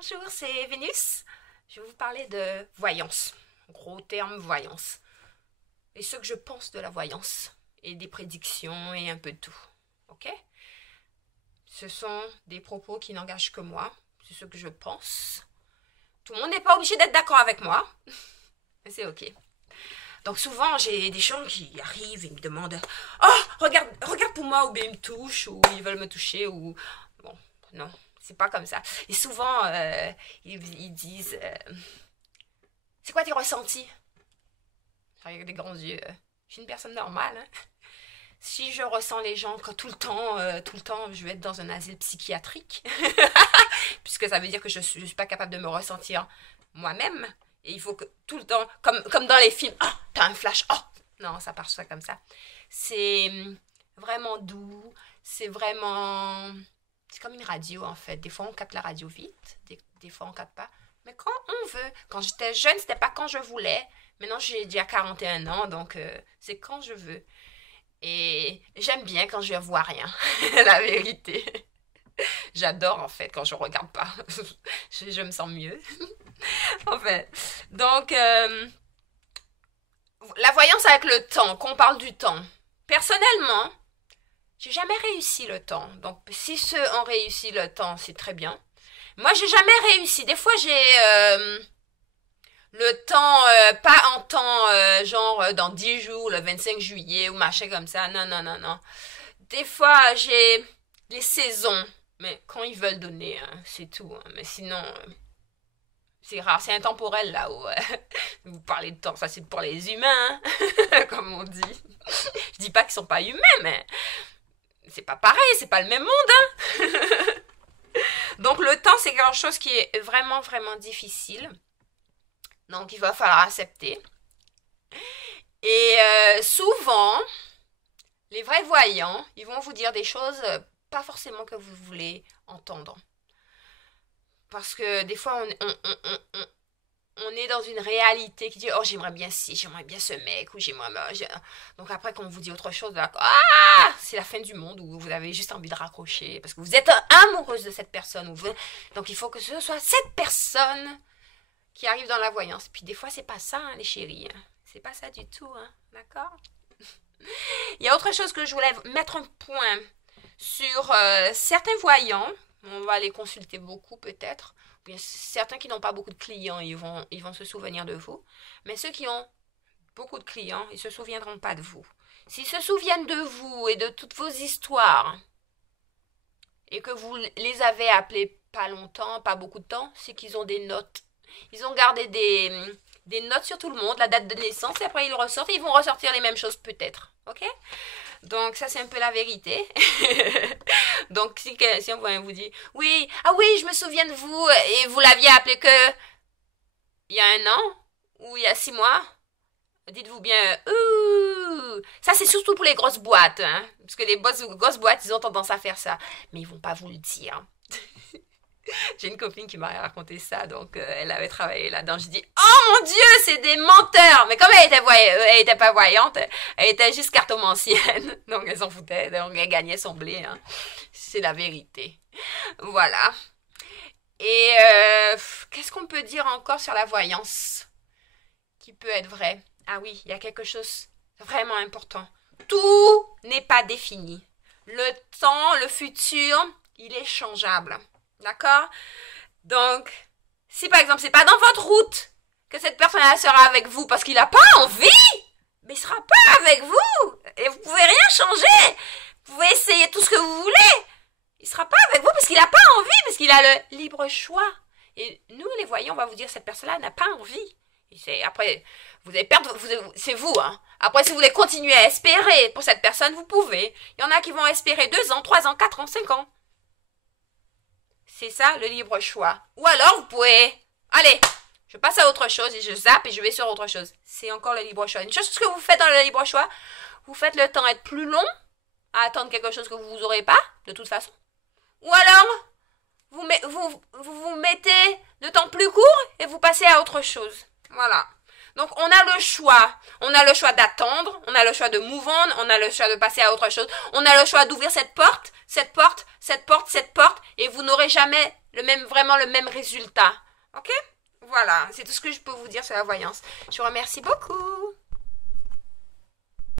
Bonjour, c'est Vénus. Je vais vous parler de voyance. Gros terme, voyance. Et ce que je pense de la voyance. Et des prédictions et un peu de tout. Ok? Ce sont des propos qui n'engagent que moi. C'est ce que je pense. Tout le monde n'est pas obligé d'être d'accord avec moi. Mais c'est ok. Donc souvent, j'ai des gens qui arrivent et me demandent «Oh, regarde pour moi» ou bien ils me touchent ou ils veulent me toucher ou... Bon, non, c'est pas comme ça. Et souvent, ils disent «C'est quoi tes ressentis?» Avec des grands yeux. Je suis une personne normale. Hein. Si je ressens les gens que tout le temps, je vais être dans un asile psychiatrique. Puisque ça veut dire que je suis pas capable de me ressentir moi-même. Et il faut que tout le temps, comme dans les films, oh, t'as un flash, oh! Non, ça marche pas comme ça. C'est vraiment doux, c'est vraiment... C'est comme une radio, en fait. Des fois, on capte la radio vite, des fois, on capte pas. Mais quand on veut. Quand j'étais jeune, c'était pas quand je voulais. Maintenant, j'ai déjà 41 ans, donc c'est quand je veux. Et j'aime bien quand je vois rien, la vérité. J'adore, en fait, quand je regarde pas. Je me sens mieux. En fait. Donc, la voyance avec le temps, qu'on parle du temps. Personnellement, j'ai jamais réussi le temps. Donc, si ceux ont réussi le temps, c'est très bien. Moi, j'ai jamais réussi. Des fois, j'ai le temps, pas en temps, genre dans 10 jours, le 25 juillet ou machin comme ça. Non, non, non, non. Des fois, j'ai les saisons. Mais quand ils veulent donner, hein, c'est tout. Hein. Mais sinon, c'est rare. C'est intemporel là-haut. Vous parlez de temps, ça c'est pour les humains, hein, comme on dit. Je dis pas qu'ils sont pas humains, mais c'est pas pareil, c'est pas le même monde. Hein. Donc le temps, c'est quelque chose qui est vraiment, vraiment difficile. Donc il va falloir accepter. Et souvent, les vrais voyants, ils vont vous dire des choses pas forcément que vous voulez entendre. Parce que des fois, on est dans une réalité qui dit «Oh, j'aimerais bien ci, j'aimerais bien ce mec» ou «J'aimerais bien...» Donc après, quand on vous dit autre chose, là, ah, c'est la fin du monde où vous avez juste envie de raccrocher parce que vous êtes amoureuse de cette personne. Donc il faut que ce soit cette personne qui arrive dans la voyance. Puis des fois, c'est pas ça, hein, les chéris. Hein. C'est pas ça du tout, hein, d'accord? Il y a autre chose que je voulais mettre un point sur certains voyants. On va les consulter beaucoup peut-être. Certains qui n'ont pas beaucoup de clients, ils vont se souvenir de vous. Mais ceux qui ont beaucoup de clients, ils ne se souviendront pas de vous. S'ils se souviennent de vous et de toutes vos histoires, et que vous les avez appelés pas longtemps, pas beaucoup de temps, c'est qu'ils ont des notes. Ils ont gardé des notes sur tout le monde, la date de naissance, et après ils ressortent, et ils vont ressortir les mêmes choses peut-être. Ok? Donc ça c'est un peu la vérité. Donc si on vous dit oui, ah oui, je me souviens de vous et vous l'aviez appelé que il y a un an ou il y a 6 mois, dites-vous bien ça c'est surtout pour les grosses boîtes, hein, parce que les grosses boîtes ils ont tendance à faire ça, mais ils vont pas vous le dire. J'ai une copine qui m'a raconté ça, donc elle avait travaillé là-dedans. Je dis «Oh mon Dieu, c'est des menteurs!» Mais comme elle était pas voyante, elle était juste cartomancienne. Donc elle s'en foutait, donc elle gagnait son blé. Hein. C'est la vérité. Voilà. Et qu'est-ce qu'on peut dire encore sur la voyance qui peut être vrai? Ah oui, il y a quelque chose de vraiment important. Tout n'est pas défini. Le temps, le futur, il est changeable. D'accord? Donc, si par exemple, c'est pas dans votre route que cette personne-là sera avec vous parce qu'il n'a pas envie, mais il sera pas avec vous. Et vous pouvez rien changer. Vous pouvez essayer tout ce que vous voulez. Il sera pas avec vous parce qu'il n'a pas envie, parce qu'il a le libre choix. Et nous, les voyants, on va vous dire cette personne-là n'a pas envie. Et après, vous allez perdre, c'est vous, hein. Après, si vous voulez continuer à espérer pour cette personne, vous pouvez. Il y en a qui vont espérer 2 ans, 3 ans, 4 ans, 5 ans. C'est ça, le libre choix. Ou alors, vous pouvez... Allez, je passe à autre chose et je zappe et je vais sur autre chose. C'est encore le libre choix. Une chose que vous faites dans le libre choix, vous faites le temps être plus long à attendre quelque chose que vous n'aurez pas, de toute façon. Ou alors, vous mettez le temps plus court et vous passez à autre chose. Voilà. Donc, on a le choix. On a le choix d'attendre, on a le choix de move on, on a le choix de passer à autre chose. On a le choix d'ouvrir cette porte, cette porte, cette porte, cette porte, et vous n'aurez jamais vraiment le même résultat. Ok? Voilà, c'est tout ce que je peux vous dire sur la voyance. Je vous remercie beaucoup.